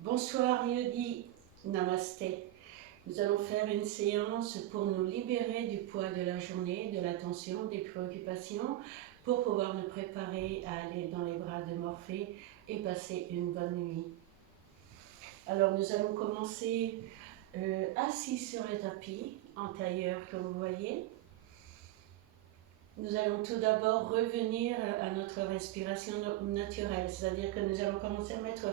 Bonsoir Yodi, Namasté. Nous allons faire une séance pour nous libérer du poids de la journée, de la tension, des préoccupations, pour pouvoir nous préparer à aller dans les bras de Morphée et passer une bonne nuit. Alors nous allons commencer assis sur le tapis, en tailleur comme vous voyez. Nous allons tout d'abord revenir à notre respiration naturelle, c'est-à-dire que nous allons commencer à mettre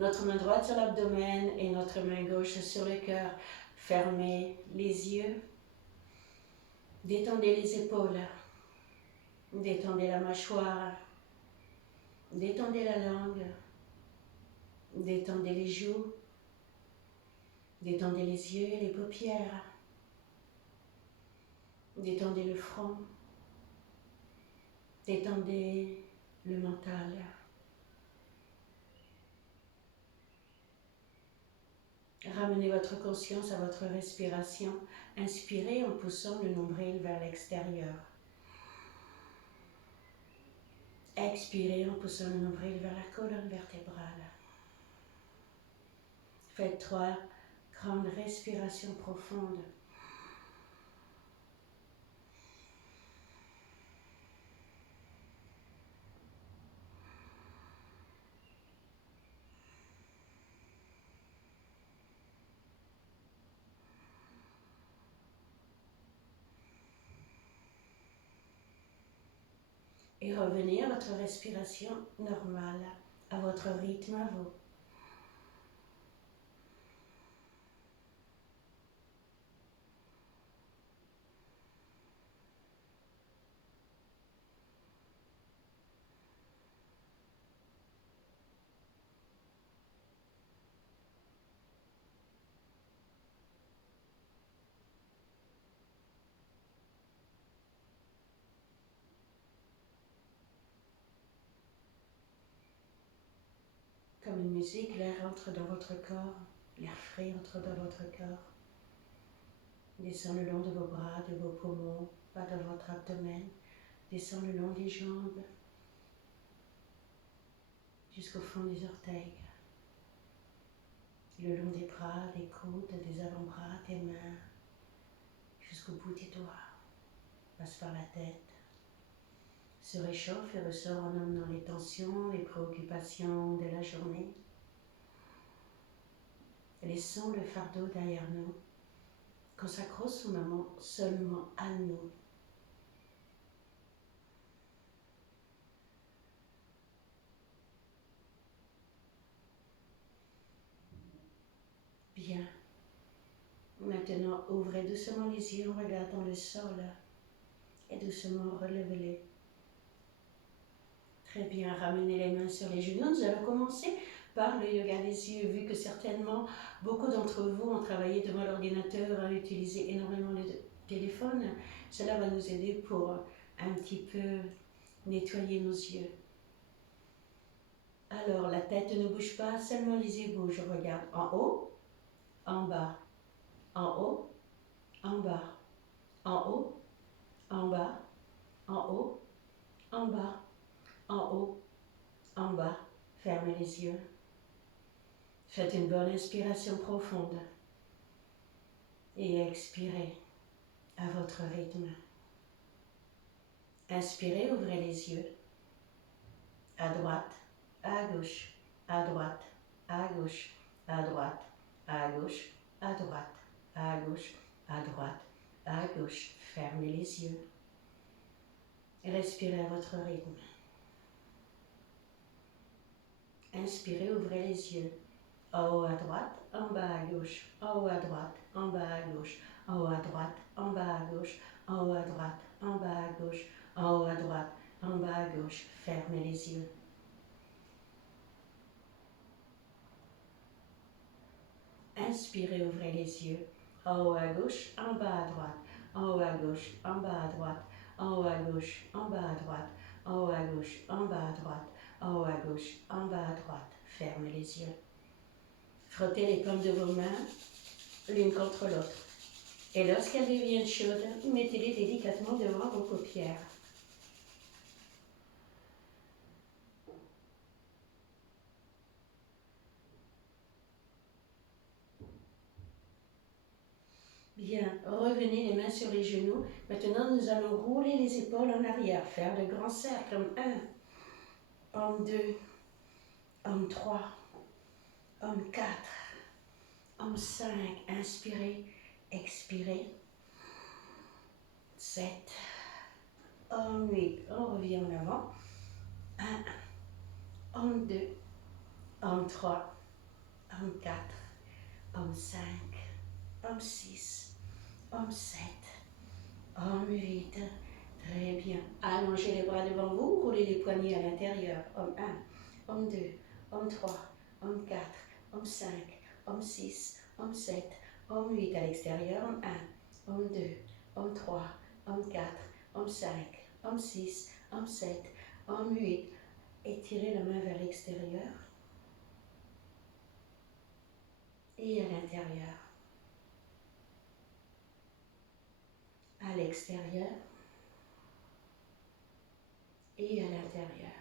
notre main droite sur l'abdomen et notre main gauche sur le cœur. Fermez les yeux, détendez les épaules, détendez la mâchoire, détendez la langue, détendez les joues, détendez les yeux et les paupières, détendez le front, détendez le mental. Ramenez votre conscience à votre respiration. Inspirez en poussant le nombril vers l'extérieur. Expirez en poussant le nombril vers la colonne vertébrale. Faites 3 grandes respirations profondes. Et revenez à votre respiration normale, à votre rythme à vous. Comme une musique, l'air entre dans votre corps, l'air frais entre dans votre corps. Descend le long de vos bras, de vos poumons, pas dans votre abdomen. Descend le long des jambes, jusqu'au fond des orteils. Le long des bras, des coudes, des avant-bras, des mains, jusqu'au bout des doigts. Passe par la tête. Se réchauffe et ressort en emmenant les tensions, les préoccupations de la journée. Laissons le fardeau derrière nous. Consacrons ce moment seulement à nous. Bien. Maintenant, ouvrez doucement les yeux en regardant le sol et doucement relevez-les. Très bien, ramenez les mains sur les genoux. Nous allons commencer par le yoga des yeux, vu que certainement beaucoup d'entre vous ont travaillé devant l'ordinateur, ont utilisé énormément le téléphone. Cela va nous aider pour un petit peu nettoyer nos yeux. Alors, la tête ne bouge pas, seulement les yeux bougent. Je regarde en haut, en bas, en haut, en bas, en haut, en bas, en haut, en bas, en haut, en bas. Fermez les yeux. Faites une bonne inspiration profonde et expirez à votre rythme. Inspirez, ouvrez les yeux. À droite, à gauche, à droite, à gauche, à droite, à gauche, à droite, à gauche, à droite, à gauche. Fermez les yeux. Respirez à votre rythme. Inspirez, ouvrez les yeux. En haut à droite, en bas à gauche, en haut à droite, en bas à gauche, en haut à droite, en bas à gauche, en haut à droite, en bas à gauche, en haut à droite, en bas à gauche. Fermez les yeux. Inspirez, ouvrez les yeux. En haut à gauche, en bas à droite, en haut à gauche, en bas à droite, en haut à gauche, en bas à droite, en haut à gauche, en bas à droite, en haut à gauche, en bas à droite. Fermez les yeux. Frottez les paumes de vos mains l'une contre l'autre. Et lorsqu'elles deviennent chaudes, mettez-les délicatement devant vos paupières. Bien, revenez les mains sur les genoux. Maintenant, nous allons rouler les épaules en arrière, faire de grands cercles. Homme 2, homme 3, homme 4, homme 5. Inspirez, expirez. 7, homme 8. On revient en avant. 1, homme 2, homme 3, homme 4, homme 5, homme 6, homme 7, homme 8. Très bien. Allongez les bras devant vous, roulez les poignets à l'intérieur. Homme 1, homme 2, homme 3, homme 4, homme 5, homme 6, homme 7, homme 8 à l'extérieur. Homme 1, homme 2, homme 3, homme 4, homme 5, homme 6, homme 7, homme 8. Étirez la main vers l'extérieur et à l'intérieur. À l'extérieur et à l'intérieur.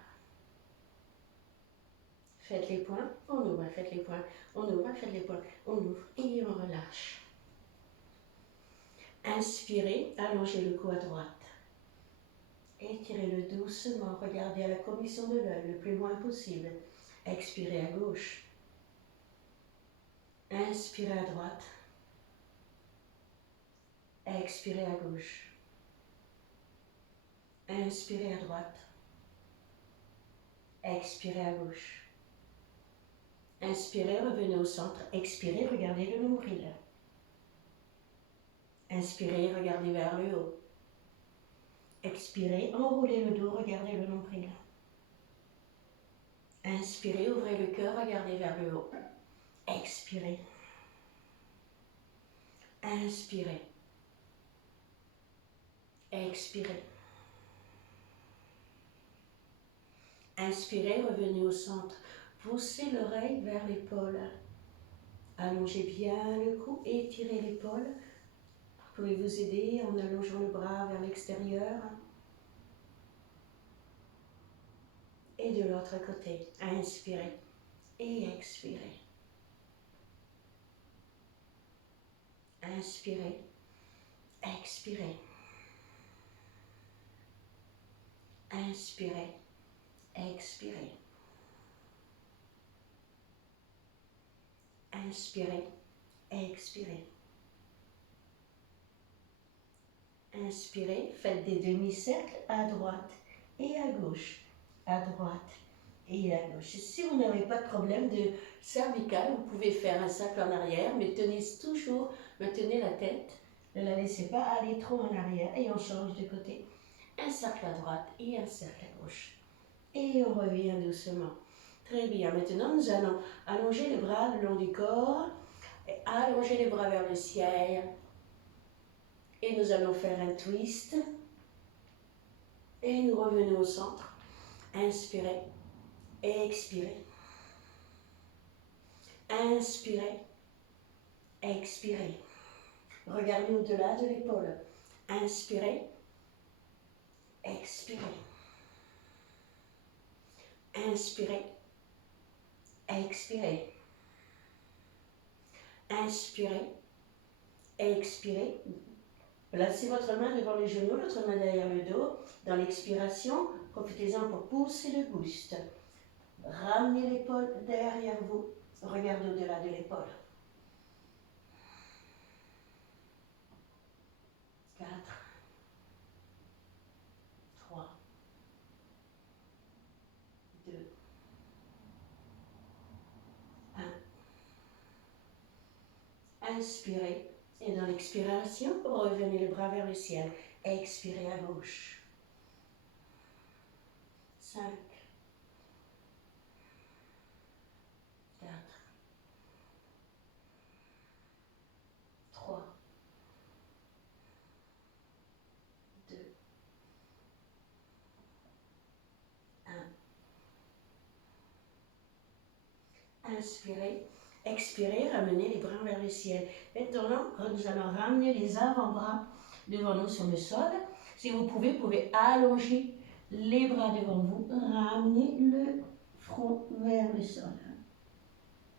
Faites les points, on ouvre, faites les points, on ouvre, faites les points, on ouvre et on relâche. Inspirez, allongez le cou à droite. Étirez-le doucement, regardez à la commission de l'œil le plus loin possible. Expirez à gauche. Inspirez à droite. Expirez à gauche. Inspirez à droite. Expirez à gauche. Inspirez, revenez au centre. Expirez, regardez le nombril. Inspirez, regardez vers le haut. Expirez, enroulez le dos, regardez le nombril. Inspirez, ouvrez le cœur, regardez vers le haut. Expirez. Inspirez. Expirez. Inspirez, revenez au centre. Poussez l'oreille vers l'épaule. Allongez bien le cou, étirez l'épaule. Vous pouvez vous aider en allongeant le bras vers l'extérieur. Et de l'autre côté, inspirez et expirez. Inspirez, expirez. Inspirez, expirez. Inspirez, expirez. Inspirez, faites des demi-cercles à droite et à gauche. À droite et à gauche. Si vous n'avez pas de problème de cervical, vous pouvez faire un cercle en arrière, mais tenez toujours, maintenez la tête, ne la laissez pas aller trop en arrière et on change de côté. Un cercle à droite et un cercle à gauche. Et on revient doucement. Très bien. Maintenant, nous allons allonger les bras le long du corps, et allonger les bras vers le ciel. Et nous allons faire un twist. Et nous revenons au centre. Inspirez. Expirez. Inspirez. Expirez. Regardez au-delà de l'épaule. Inspirez. Expirez. Inspirez. Expirez. Inspirez. Expirez. Placez votre main devant les genoux, l'autre main derrière le dos. Dans l'expiration, profitez-en pour pousser le buste. Ramenez l'épaule derrière vous. Regardez au-delà de l'épaule. 4, 3, 2, 1. Inspirez. Et dans l'expiration, revenez les bras vers le ciel. Expirez à gauche. 5, 4, 3, 2, 1. Inspirez. Expirez, ramenez les bras vers le ciel. Maintenant, nous allons ramener les avant-bras devant nous sur le sol. Si vous pouvez allonger les bras devant vous. Ramenez le front vers le sol.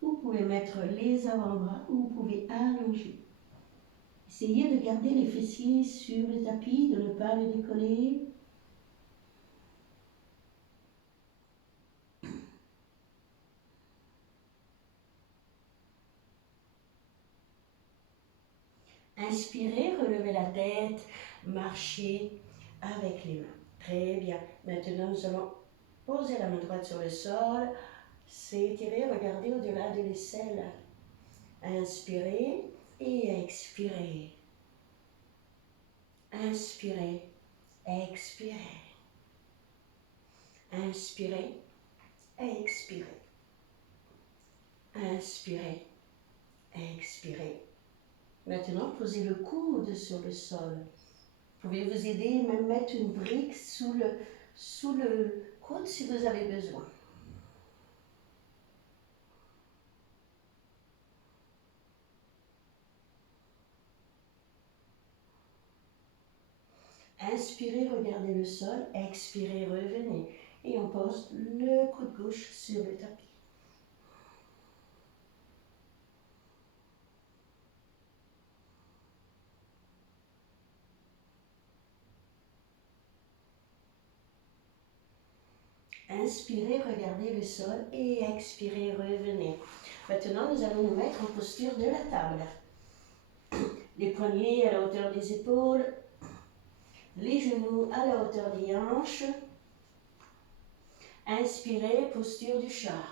Vous pouvez mettre les avant-bras ou vous pouvez allonger. Essayez de garder les fessiers sur le tapis, de ne pas les décoller. Inspirez, relevez la tête, marchez avec les mains. Très bien. Maintenant, nous allons poser la main droite sur le sol, s'étirer, regardez au-delà de l'aisselle. Inspirez et expirez. Inspirez, expirez. Inspirez, expirez. Inspirez, expirez. Maintenant, posez le coude sur le sol. Vous pouvez vous aider, même mettre une brique sous le coude si vous avez besoin. Inspirez, regardez le sol. Expirez, revenez. Et on pose le coude gauche sur le tapis. Inspirez, regardez le sol et expirez, revenez. Maintenant, nous allons nous mettre en posture de la table. Les poignets à la hauteur des épaules, les genoux à la hauteur des hanches. Inspirez, posture du chat.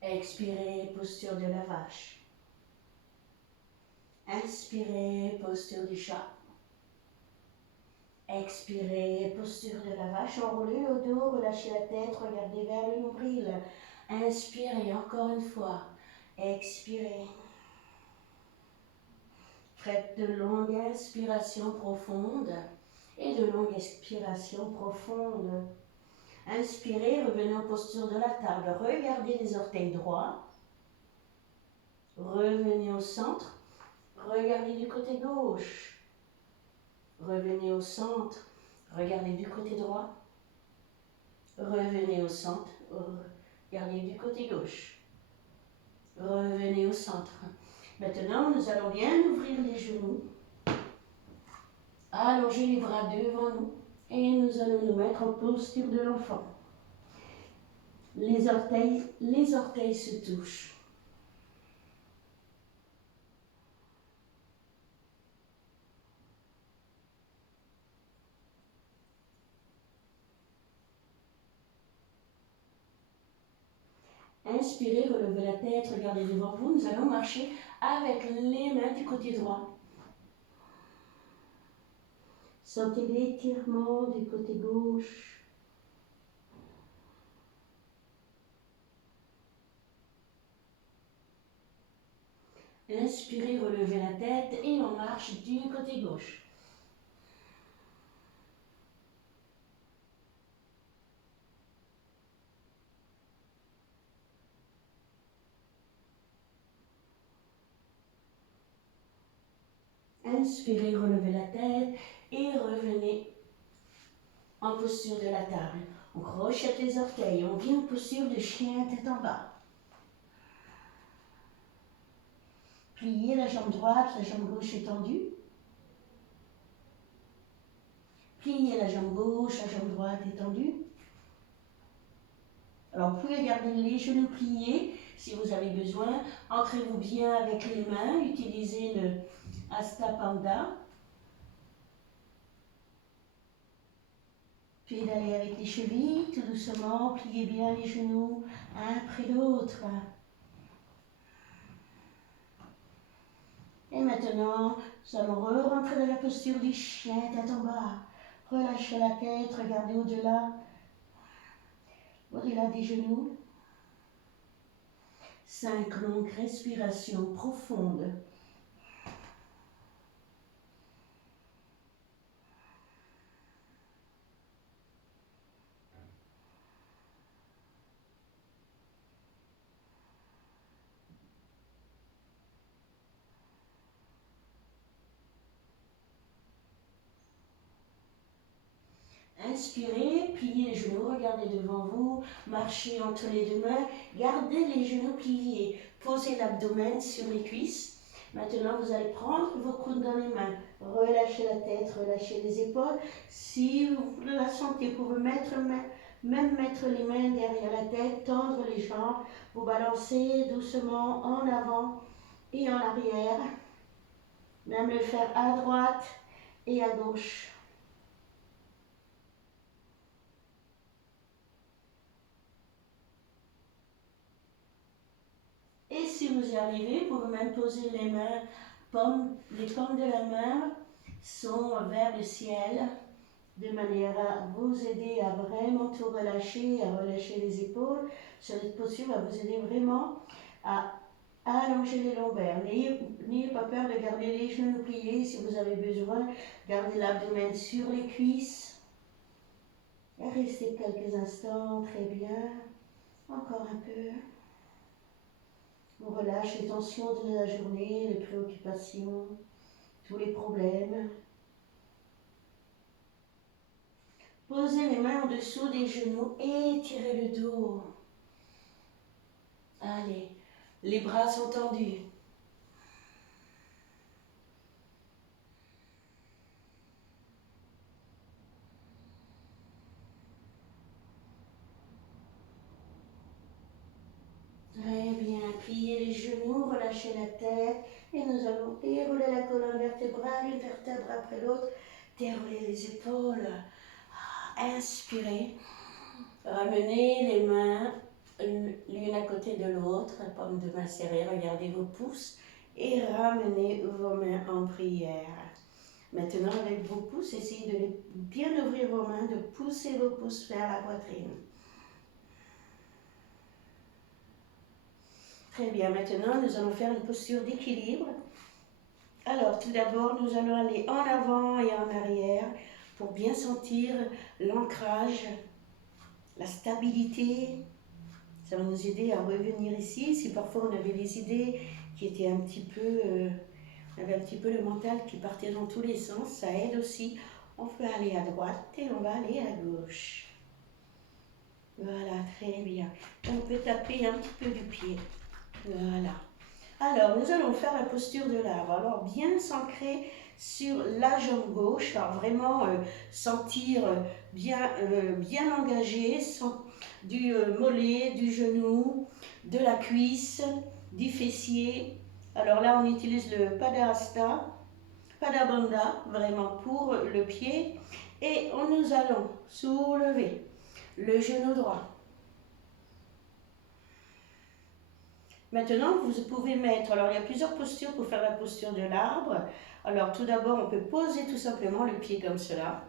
Expirez, posture de la vache. Inspirez, posture du chat. Expirez, posture de la vache. Enroulez le dos, relâchez la tête, regardez vers le nombril. Inspirez encore une fois. Expirez. Faites de longues inspirations profondes et de longues expirations profondes. Inspirez, revenez en posture de la table. Regardez les orteils droits. Revenez au centre. Regardez du côté gauche. Revenez au centre. Regardez du côté droit. Revenez au centre. Regardez du côté gauche. Revenez au centre. Maintenant, nous allons bien ouvrir les genoux. Allongez les bras devant nous. Et nous allons nous mettre en posture de l'enfant. Les orteils se touchent. Inspirez, relevez la tête, regardez devant vous. Nous allons marcher avec les mains du côté droit. Sentez l'étirement du côté gauche. Inspirez, relevez la tête et on marche du côté gauche. Inspirez, relevez la tête et revenez en posture de la table. On crochette les orteils, on vient en posture de chien tête en bas. Pliez la jambe droite, la jambe gauche étendue. Pliez la jambe gauche, la jambe droite étendue. Alors vous pouvez garder les genoux pliés si vous avez besoin. Ancrez-vous bien avec les mains, utilisez le Hasta Panda. Pédalez avec les chevilles, tout doucement, pliez bien les genoux, un après l'autre. Et maintenant, nous allons rentrer dans la posture du chien, tête en bas. Relâchez la tête, regardez au-delà des genoux. 5 longues respirations profondes. Inspirez, pliez les genoux, regardez devant vous, marchez entre les deux mains, gardez les genoux pliés, posez l'abdomen sur les cuisses, Maintenant, vous allez prendre vos coudes dans les mains, relâchez la tête, relâchez les épaules. Si vous la sentez, vous pouvez même mettre les mains derrière la tête, tendre les jambes, vous balancez doucement en avant et en arrière. Même le faire à droite et à gauche. Et si vous y arrivez, vous pouvez même poser les mains, les pommes de la main sont vers le ciel, de manière à vous aider à vraiment tout relâcher, à relâcher les épaules. Cette posture va vous aider vraiment à allonger les lombaires. N'ayez pas peur de garder les genoux pliés si vous avez besoin. Gardez l'abdomen sur les cuisses. Et restez quelques instants, très bien. Encore un peu. On relâche les tensions de la journée, les préoccupations, tous les problèmes. Posez les mains en dessous des genoux, étirez le dos. Allez, les bras sont tendus. Très bien, pliez les genoux, relâchez la tête et nous allons dérouler la colonne vertébrale, une vertèbre après l'autre, dérouler les épaules. Inspirez, ramenez les mains l'une à côté de l'autre, paume de main serrée, regardez vos pouces et ramenez vos mains en prière. Maintenant, avec vos pouces, essayez de bien ouvrir vos mains, de pousser vos pouces vers la poitrine. Très bien, maintenant nous allons faire une posture d'équilibre. Alors, tout d'abord, nous allons aller en avant et en arrière pour bien sentir l'ancrage, la stabilité. Ça va nous aider à revenir ici. Si parfois on avait des idées qui étaient un petit peu, on avait un petit peu le mental qui partait dans tous les sens, ça aide aussi. On peut aller à droite et on va aller à gauche. Voilà, très bien. On peut taper un petit peu du pied. Voilà. Alors, nous allons faire la posture de l'arbre. Alors, bien s'ancrer sur la jambe gauche, alors vraiment sentir bien engagé, du mollet, du genou, de la cuisse, du fessier. Alors là, on utilise le Padabandha, vraiment pour le pied. Et nous allons soulever le genou droit. Maintenant, vous pouvez mettre, alors il y a plusieurs postures pour faire la posture de l'arbre. Alors tout d'abord, on peut poser tout simplement le pied comme cela.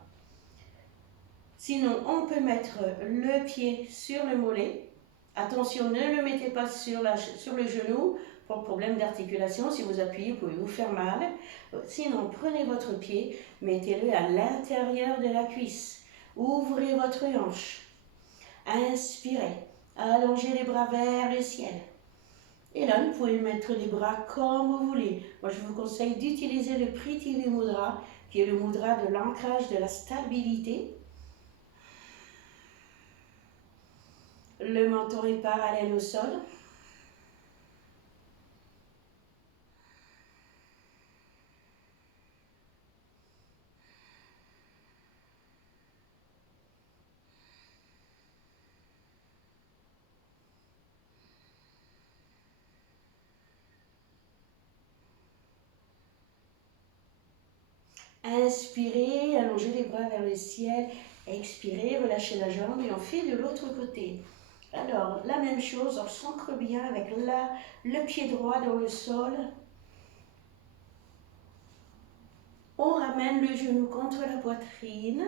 Sinon, on peut mettre le pied sur le mollet. Attention, ne le mettez pas sur le genou pour problème d'articulation. Si vous appuyez, vous pouvez vous faire mal. Sinon, prenez votre pied, mettez-le à l'intérieur de la cuisse. Ouvrez votre hanche. Inspirez. Allongez les bras vers le ciel. Et là, vous pouvez mettre les bras comme vous voulez. Moi, je vous conseille d'utiliser le Prithvi Mudra, qui est le mudra de l'ancrage, de la stabilité. Le menton est parallèle au sol. Inspirez, allongez les bras vers le ciel. Expirez, relâchez la jambe et on fait de l'autre côté. Alors, la même chose, on s'ancre bien avec le pied droit dans le sol. On ramène le genou contre la poitrine.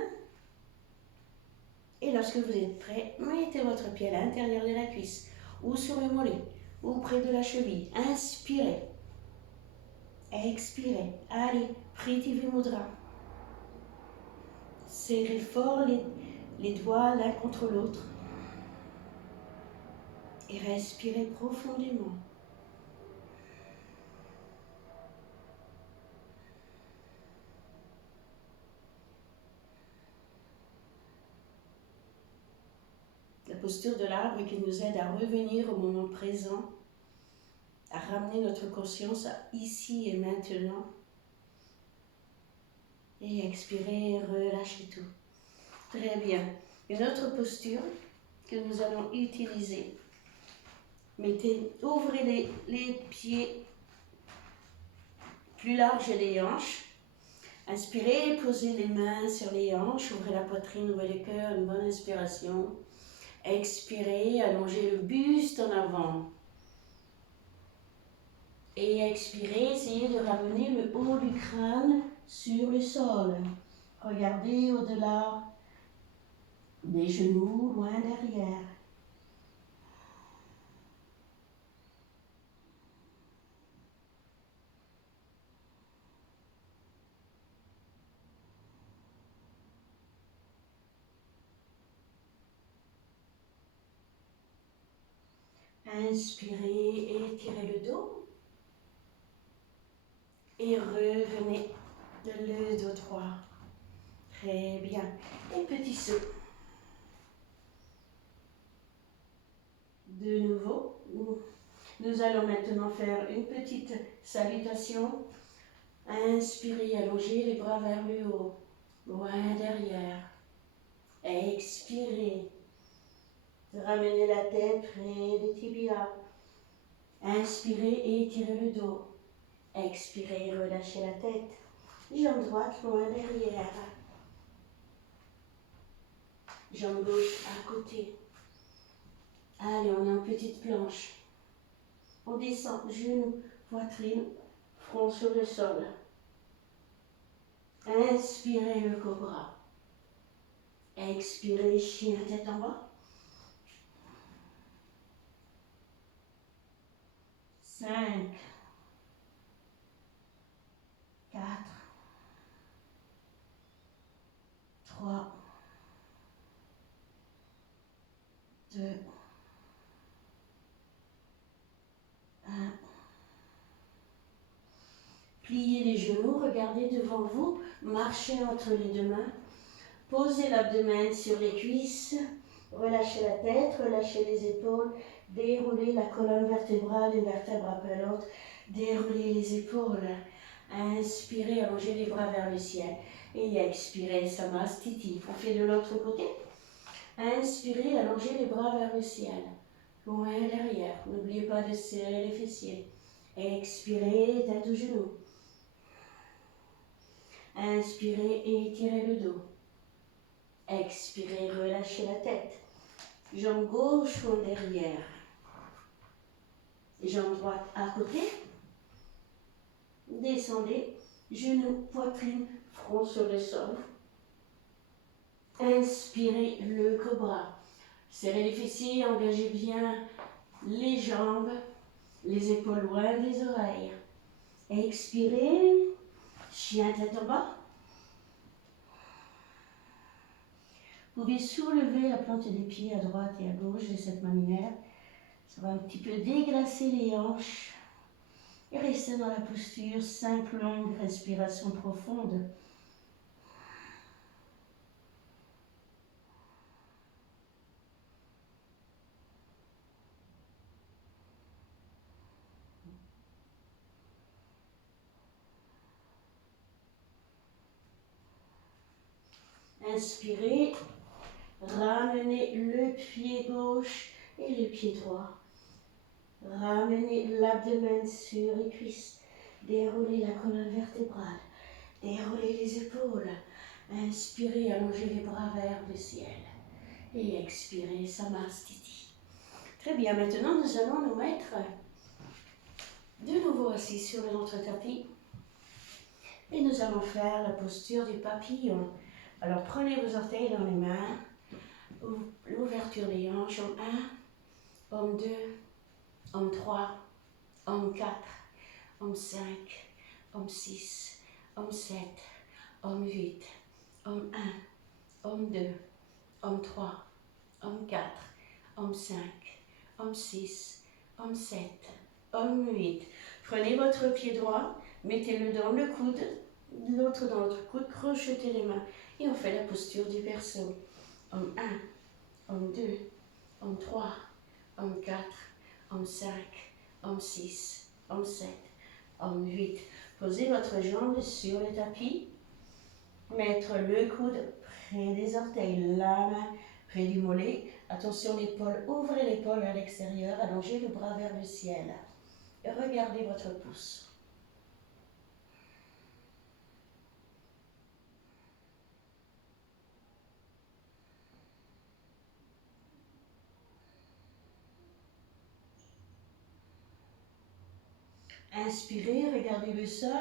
Et lorsque vous êtes prêt, mettez votre pied à l'intérieur de la cuisse ou sur le mollet ou près de la cheville. Inspirez. Expirez. Allez, Prithvi Mudra. Serrez fort les doigts l'un contre l'autre. Et respirez profondément. La posture de l'arbre qui nous aide à revenir au moment présent, à ramener notre conscience à ici et maintenant. Et expirez, relâchez tout. Très bien. Une autre posture que nous allons utiliser. Ouvrez les pieds plus larges des hanches. Inspirez, posez les mains sur les hanches, ouvrez la poitrine, ouvrez le cœur, une bonne inspiration. Expirez, allongez le buste en avant. Et expirez, essayez de ramener le haut du crâne sur le sol. Regardez au-delà des genoux, loin derrière. Inspirez, étirez le dos. Et revenez le dos droit. Très bien. Et petit saut. De nouveau, nous allons maintenant faire une petite salutation. Inspirez, allongez les bras vers le haut, loin derrière. Expirez. Ramenez la tête près des tibias. Inspirez, étirez le dos. Expirez, relâchez la tête. Jambe droite loin derrière. Jambe gauche à côté. Allez, on est en petite planche. On descend, genoux, poitrine, front sur le sol. Inspirez le cobra. Expirez, chien tête en bas. 5, 4, 3, 2, 1. Pliez les genoux, regardez devant vous, marchez entre les deux mains. Posez l'abdomen sur les cuisses, relâchez la tête, relâchez les épaules, déroulez la colonne vertébrale, une vertèbre après l'autre, déroulez les épaules. Inspirez, allongez les bras vers le ciel. Et expirez, Samastiti. On fait de l'autre côté. Inspirez, allongez les bras vers le ciel. Loin derrière. N'oubliez pas de serrer les fessiers. Expirez, tête aux genoux. Inspirez et étirez le dos. Expirez, relâchez la tête. Jambe gauche loin derrière. Jambe droite à côté. Descendez, genoux, poitrine, front sur le sol. Inspirez le cobra. Serrez les fessiers, engagez bien les jambes, les épaules loin des oreilles. Expirez, chien tête en bas. Vous pouvez soulever la plante des pieds à droite et à gauche de cette manière. Ça va un petit peu dégraisser les hanches. Et restez dans la posture, 5 longues respirations profondes. Inspirez, ramenez le pied gauche et le pied droit. Ramenez l'abdomen sur les cuisses. Déroulez la colonne vertébrale. Déroulez les épaules. Inspirez, allongez les bras vers le ciel. Et expirez, Samastiti. Très bien, maintenant nous allons nous mettre de nouveau assis sur notre tapis. Et nous allons faire la posture du papillon. Alors prenez vos orteils dans les mains. L'ouverture des hanches, homme 1, homme 2, homme 3, homme 4, homme 5, homme 6, homme 7, homme 8, homme 1, homme 2, homme 3, homme 4, homme 5, homme 6, homme 7, homme 8. Prenez votre pied droit, mettez-le dans le coude, l'autre dans l'autre coude, crochetez les mains et on fait la posture du berceau. Homme 1, homme 2, homme 3, homme 4, homme 5, homme 6, en 7, en 8. Posez votre jambe sur le tapis. Mettre le coude près des orteils, la main près du mollet. Attention l'épaule, ouvrez l'épaule à l'extérieur, allongez le bras vers le ciel. Et regardez votre pouce. Inspirez, regardez le sol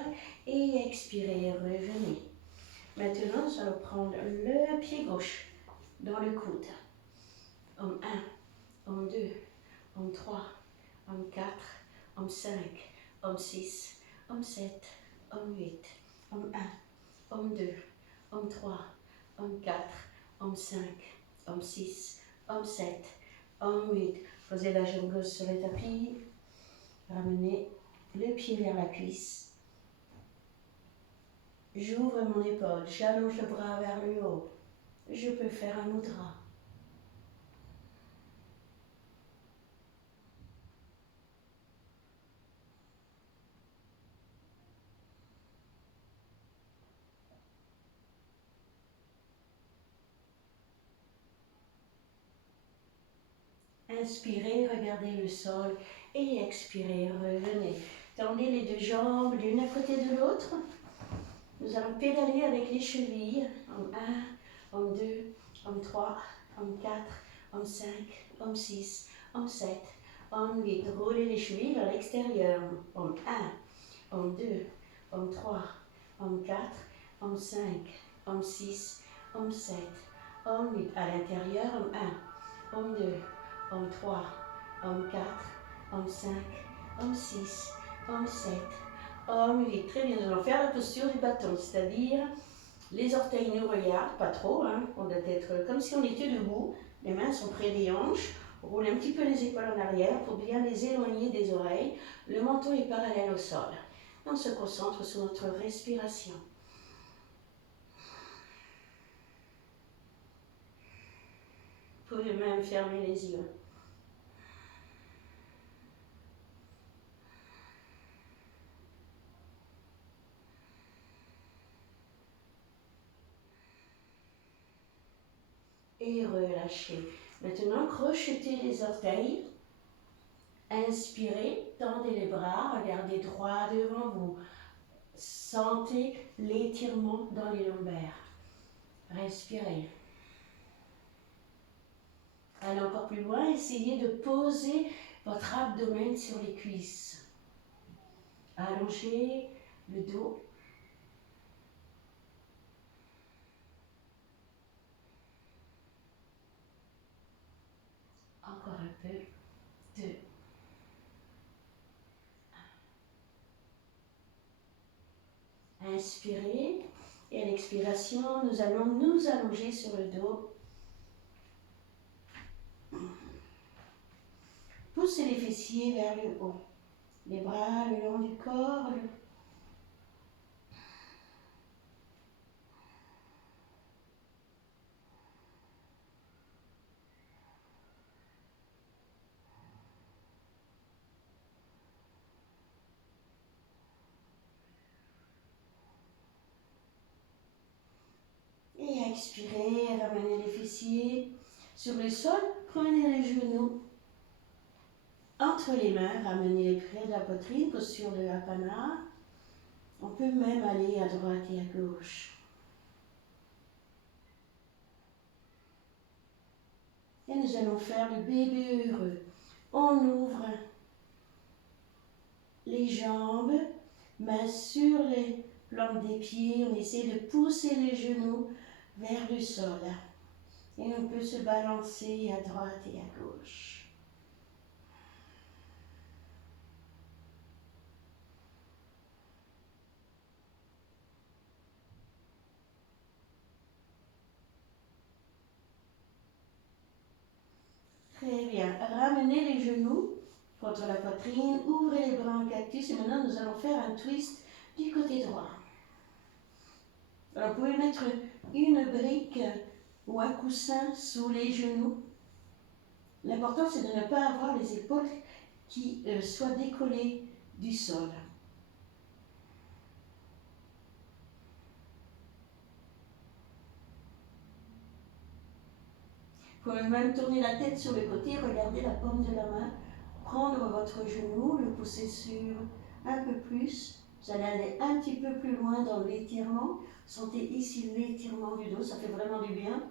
et expirez, revenez. Maintenant, nous allons prendre le pied gauche dans le coude. En 1, en 2, en 3, en 4, en 5, en 6, en 7, en 8, en 1, en 2, en 3, en 4, en 5, en 6, en 7, en 8. Posez la jambe gauche sur le tapis. Ramenez le pied vers la cuisse. J'ouvre mon épaule, j'allonge le bras vers le haut. Je peux faire un mudra. Inspirez, regardez le sol et expirez, revenez. Tendez les deux jambes l'une à côté de l'autre. Nous allons pédaler avec les chevilles en 1, en 2, en 3, en 4, en 5, en 6, en 7, en 8. Roulez les chevilles vers l'extérieur en 1, en 2, en 3, en 4, en 5, en 6, en 7, en 8. À l'intérieur en 1, en 2, en 3, en 4, en 5, en 6, en 7, en 8. Très bien, nous allons faire la posture du bâton, c'est-à-dire les orteils nous regardent, pas trop, hein. On doit être comme si on était debout, les mains sont près des hanches, roule un petit peu les épaules en arrière pour bien les éloigner des oreilles, le menton est parallèle au sol. On se concentre sur notre respiration. Vous pouvez même fermer les yeux. Et relâchez. Maintenant, crochetez les orteils. Inspirez, tendez les bras, regardez droit devant vous. Sentez l'étirement dans les lombaires. Respirez. Allez encore plus loin, essayez de poser votre abdomen sur les cuisses. Allongez le dos. Encore un peu. 2. Inspirez. Et à l'expiration, nous allons nous allonger sur le dos. Poussez les fessiers vers le haut. Les bras le long du corps. Et expirez, ramenez les fessiers sur le sol. Prenez les genoux entre les mains, ramenez près de la poitrine, posture de Apana. On peut même aller à droite et à gauche. Et nous allons faire le bébé heureux. On ouvre les jambes, mains sur les plantes des pieds. On essaie de pousser les genoux vers le sol. Et on peut se balancer à droite et à gauche. Très bien. Ramenez les genoux contre la poitrine, ouvrez les bras en cactus et maintenant nous allons faire un twist du côté droit. Alors vous pouvez mettre une brique ou un coussin sous les genoux. L'important c'est de ne pas avoir les épaules qui soient décollées du sol. Vous pouvez même tourner la tête sur le côté, regarder la paume de la main, prendre votre genou, le pousser sur un peu plus. Vous allez aller un petit peu plus loin dans l'étirement. Sentez ici l'étirement du dos, ça fait vraiment du bien.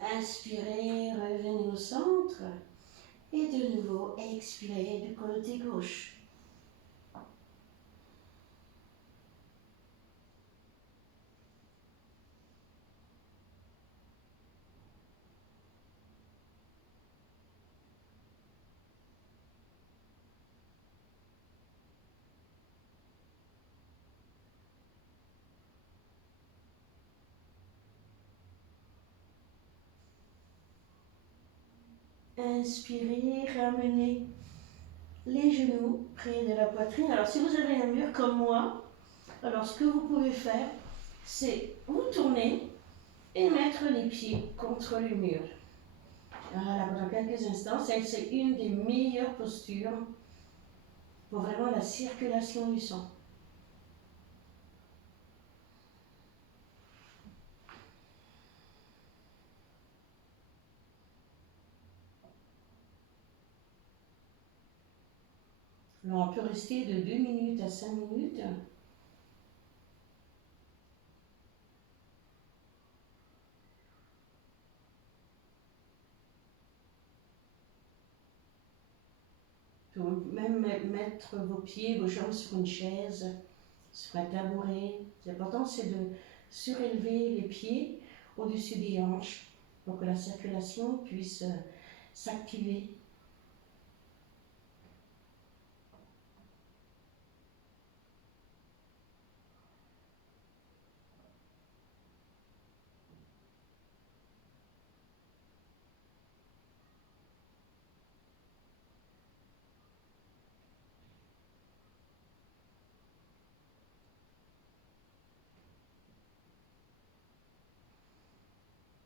Inspirez, revenez au centre. Et de nouveau, expirez du côté gauche. Inspirez, ramenez les genoux près de la poitrine. Alors si vous avez un mur comme moi, alors ce que vous pouvez faire, c'est vous tourner et mettre les pieds contre le mur. Voilà, pendant quelques instants, c'est une des meilleures postures pour vraiment la circulation du sang. Alors on peut rester de 2 minutes à 5 minutes. Vous pouvez même mettre vos pieds, vos jambes sur une chaise, sur un tabouret. L'important c'est de surélever les pieds au-dessus des hanches pour que la circulation puisse s'activer.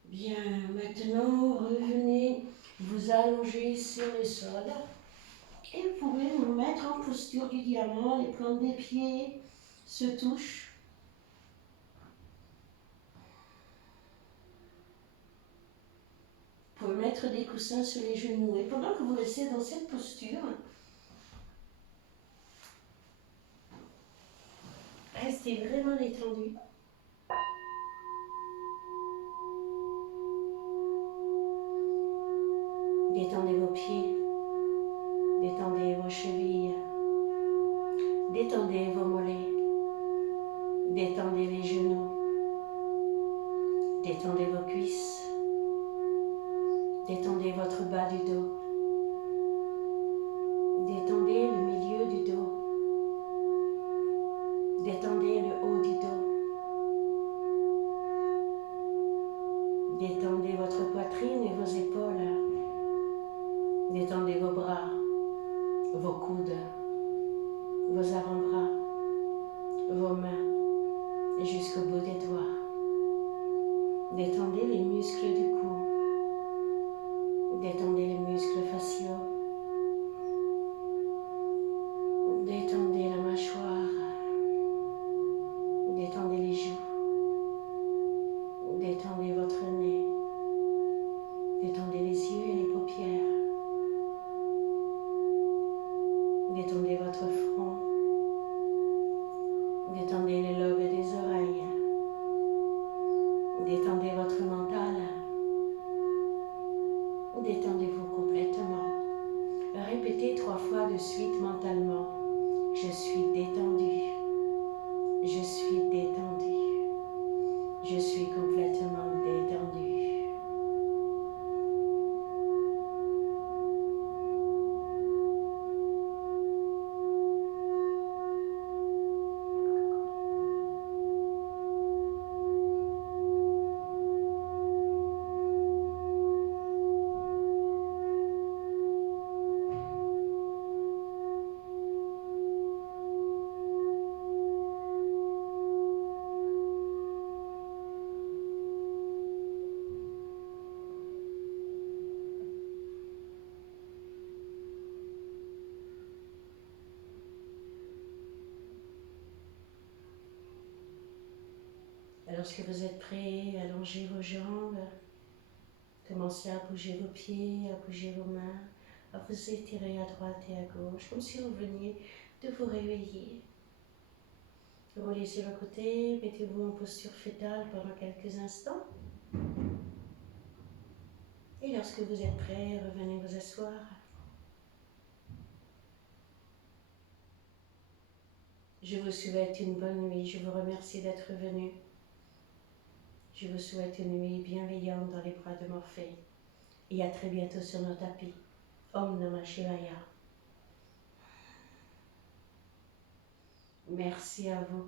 Bien, maintenant revenez vous allonger sur le sol et vous pouvez vous mettre en posture du diamant. Les plantes des pieds se touchent. Vous pouvez mettre des coussins sur les genoux et pendant que vous restez dans cette posture, restez vraiment détendu. Détendez vos pieds, détendez vos chevilles, détendez vos mollets, détendez les genoux, détendez vos cuisses, détendez votre bas du dos, détendez le milieu du dos, détendez le haut du dos, détendez votre poitrine et vos épaules, détendez vos bras, vos coudes, vos avant-bras, vos mains et jusqu'au bout des doigts. Détendez les muscles du cou, détendez les muscles faciaux, détendez la mâchoire, détendez les joues, détendez votre nez, détendez les yeux et les paupières, détendez votre front, détendez les lobes des oreilles, détendez votre mental, détendez-vous complètement. Répétez 3 fois de suite mentalement. Je suis détendu. Je suis détendu. Je suis complètement détendu. Et lorsque vous êtes prêt, allongez vos jambes, commencez à bouger vos pieds, à bouger vos mains, à vous étirer à droite et à gauche, comme si vous veniez de vous réveiller. Roulez sur le côté, mettez-vous en posture fétale pendant quelques instants. Et lorsque vous êtes prêt, revenez vous asseoir. Je vous souhaite une bonne nuit. Je vous remercie d'être venu. Je vous souhaite une nuit bienveillante dans les bras de Morphée. Et à très bientôt sur nos tapis. Om Namah Shivaya. Merci à vous.